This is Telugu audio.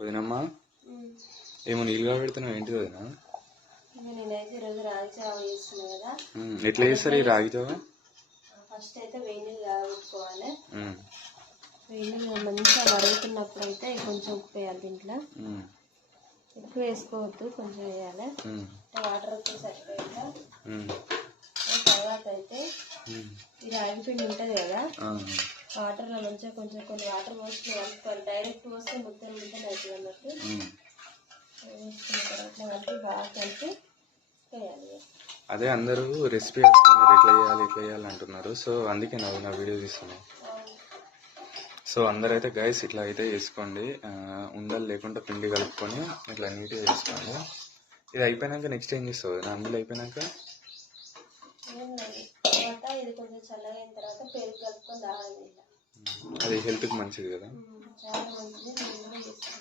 వదినమ్మా ఏమో నీళ్ళు కాబెడుతున్నావు ఏంటి వదినా? నేనైతే ఈరోజు రాగి జావ చేస్తున్నా కదా. ఎట్లా చేస్తారు ఈ రాగి జావ? ఫస్ట్ అయితే వేడి నీళ్ళు కాగబెట్టుకోవాలి. వేడి నీళ్ళు మంచిగా మరుగుతున్నప్పుడు అయితే కొంచెం ఉప్పు వేయాలి. దీంట్లో ఎక్కువ వేసుకోవద్దు, కొంచెం వేయాలి. వాటర్ అయితే సరిపోయిందా. తర్వాత అయితే ఈ రాగి పిండి ఉంటుంది కదా, వాటర్లో మంచిగా కొంచెం కొన్ని వాటర్ పోసుకుని కలుపుకోవాలి. డైరెక్ట్ పోస్తే ముద్దలు ముద్దలు అవుతుంది అన్నట్టు. వేసుకున్న తర్వాత కలిపి బాగా కలిపి వేయాలి. అదే అందరూ రెసిపీ అడుగుతున్నారు, ఎట్లా చేయాలి అంటున్నారు. సో అందుకే నా వీడియో తీస్తున్నాను. సో అందరైతే గైస్ ఇట్లా అయితే చేసుకోండి. ఉండలు లేకుండా పిండి కలుపుకొని ఇట్లా నీట్గా చేసుకోండి. ఇది అయిపోయినాక నెక్స్ట్ ఏం చేస్తావు? అందులో అయిపోయినాక తర్వాత ఇది కొంచెం చల్లగా అయిన తర్వాత పెరుగు కలుపుకొని తాగాలి. అది హెల్త్కి మంచిది కదా, చాలా మంచిది.